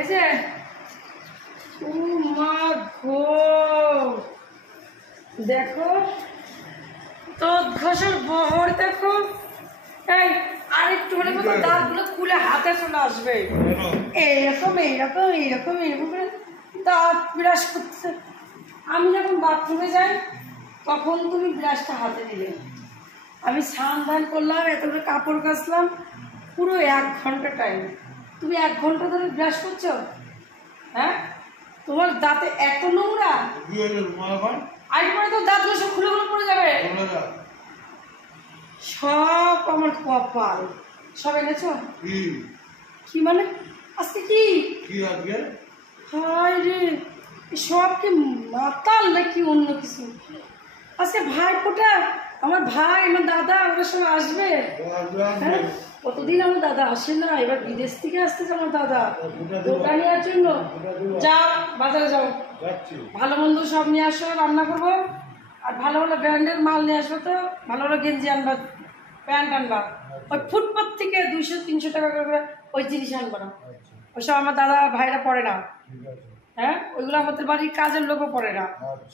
এই যে ও মা গো, দেখো তো ঘষের বহর দেখো। এই আর একটু হলে মতো দাঁতগুলো খুলে হাতে চলে আসবে। এইরকম এইরকম এইরকম এইরকম করে দাঁত ব্রাশ করছে। আমি যখন বাথরুমে যাই তখন তুমি ব্রাশটা হাতে দিলে, আমি স্নান ধান করলাম, এত করে কাপড় কাচলাম, পুরো 1 ঘন্টা টাইম। তুমি 1 ঘন্টা ধরে ব্রাশ করছো? হ্যাঁ, তোমার দাঁতে এত নোংরা, আরেকবার তো দাঁতগুলো সব খুলে খুলে পড়ে যাবে। সব আমার কপাল, সব এনেছো? কি মানে আজকে কি হায় রে, সব কি মাতাল নাকি অন্য কিছু? আজকে ভাই ফোটা, আমার ভাই আমার দাদা ওরা সব আসবে। হ্যাঁ, কতদিন আমার দাদা আসে না, এবার বিদেশ থেকে আসতেছে আমার দাদা ওটা নেওয়ার জন্য। যাও বাজারে যাও, ভালো মন্দ সব নিয়ে আসো, রান্না করবো। আর ভালো ভালো ব্র্যান্ডের মাল নিয়ে আসবো, তো ভালো ভালো গেঞ্জি আনবা, প্যান্ট আনবা। ওই ফুটপাথ থেকে 200-300 টাকা করে ওই জিনিস আনবো না, ওইসব আমার দাদা ভাইরা পড়ে না। হ্যাঁ, ওইগুলো আমাদের বাড়ির কাজের লোকও পড়ে না,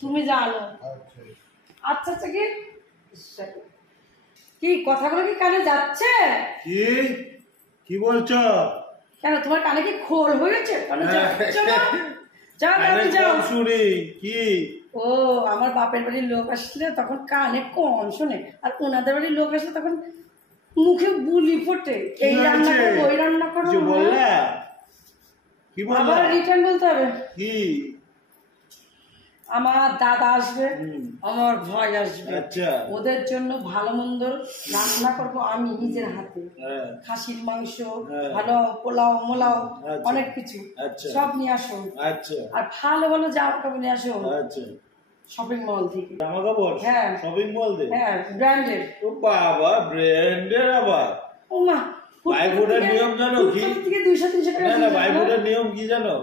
তুমি যা আনো। আচ্ছা আচ্ছা, কি কথাগুলো কি কানে যাচ্ছে? কি বলছো? কেন তোমার কানে কি খোল হয়েছে? কানে যাচ্ছে না? যাও কানে যাও। শুনি কি? ও, আমার বাপের বাড়ির লোক আসলে তখন কানে কম শোনে, আর ওনাদের বাড়ির লোক আসলে তখন মুখে বুলি ফোটে। এই রান্না করো, ওই রান্না করো, আবার রিটার্ন বলতে হবে। কি? আমার দাদা আসবে, আমার ভাই আসবে, আচ্ছা, ওদের জন্য ভালো মন্দ রান্না করবো আমি নিজের হাতে। খাসির মাংস, ভালো পোলাও মোলাও, অনেক কিছু সব নিয়ে আসো। আর ভালো ভালো জামা কাপড় নিয়ে আসো শপিং মল থেকে। জামা কাপড়? হ্যাঁ, শপিং মল থেকে। হ্যাঁ, ব্র্যান্ডেড। ও বাবা, ব্র্যান্ডের আবার? ও মা, বাইফুটের নিয়ম জানো কি? 200-300 টাকা। না, বাইফুটের নিয়ম কি জানো?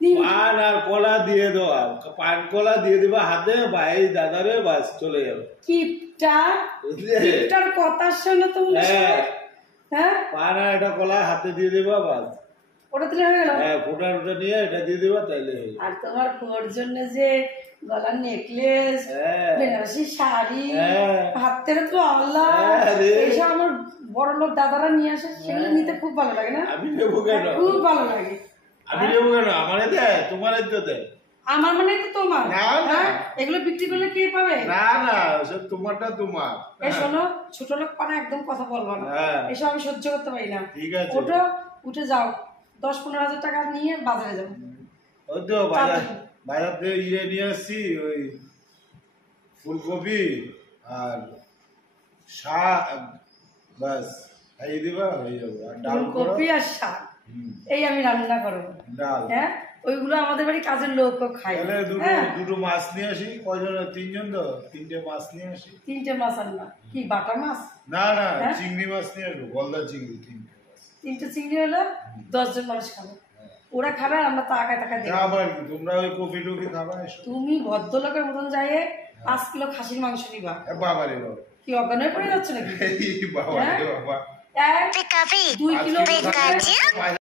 পান আর কলা দিয়ে দেওয়া, পান কলা দিয়ে দিবা হাতে, ভাই দাদারে, বাস চলে যাবে। কিপটার কথা শোনো তুমি। হ্যাঁ, পান আর একটা কলা হাতে দিয়ে দিবা, বাস ওটা দিলে হয়ে গেল। হ্যাঁ, ফোটা নিয়ে এটা দিয়ে দিবা, তাইলে। আর তোমার ওর জন্য যে গলার নেকলেস, বেনারসি শাড়ি, হাতের তো আল্লাহ, এইসব আমার বড় লোক দাদারা নিয়ে আসে, সেগুলো নিতে খুব ভালো লাগে না? আমি নেবো কেন? খুব ভালো লাগে। আমি নেবো কেন? আমারে দেয়, তোমারে তো দেয়। আমার মানে তো তোমার। এগুলো বিক্রি করলে কে পাবে? না না, সব তোমারটা তোমার। এই শোনো, ছোট লোক পানা একদম কথা বলবো না, এসব আমি সহ্য করতে পারি না। ঠিক আছে, ওঠো, উঠে যাও, 10-15 হাজার টাকা নিয়ে বাজারে যাও। ওই তো বাজার থেকে ইয়ে নিয়ে আসছি, ওই ফুলকপি আর শাক, বাস খাইয়ে দিবা, হয়ে যাবে। আর ডাল, ফুলকপি আর শাক, এই আমি রান্না করবো। ডাল, হ্যাঁ, ওইগুলো আমাদের বাড়ি কাজের লোকও খায়। দুটো মাছ নিয়ে আসি। কয়জন? 3 জন তো, 3টে মাছ নিয়ে আসি। 3টে মাছ আনবা? কি বাটা মাছ? না না, চিংড়ি মাছ নিয়ে আসবো, গলদা চিংড়ি। 3টে চিংড়ি হলো 10 জন মানুষ খাবে, ওরা খাবে আর আমরা তাকায় তাকায় দেখবো। আবার তোমরা ওই কফি টফি খাবা? তুমি ভদ্রলোকের মতন যাই 5 কিলো খাসির মাংস দিবা। বাবা রে বাবা, কি অজ্ঞান হয়ে পড়ে যাচ্ছে নাকি? বাবা রে বাবা, 2 কিলো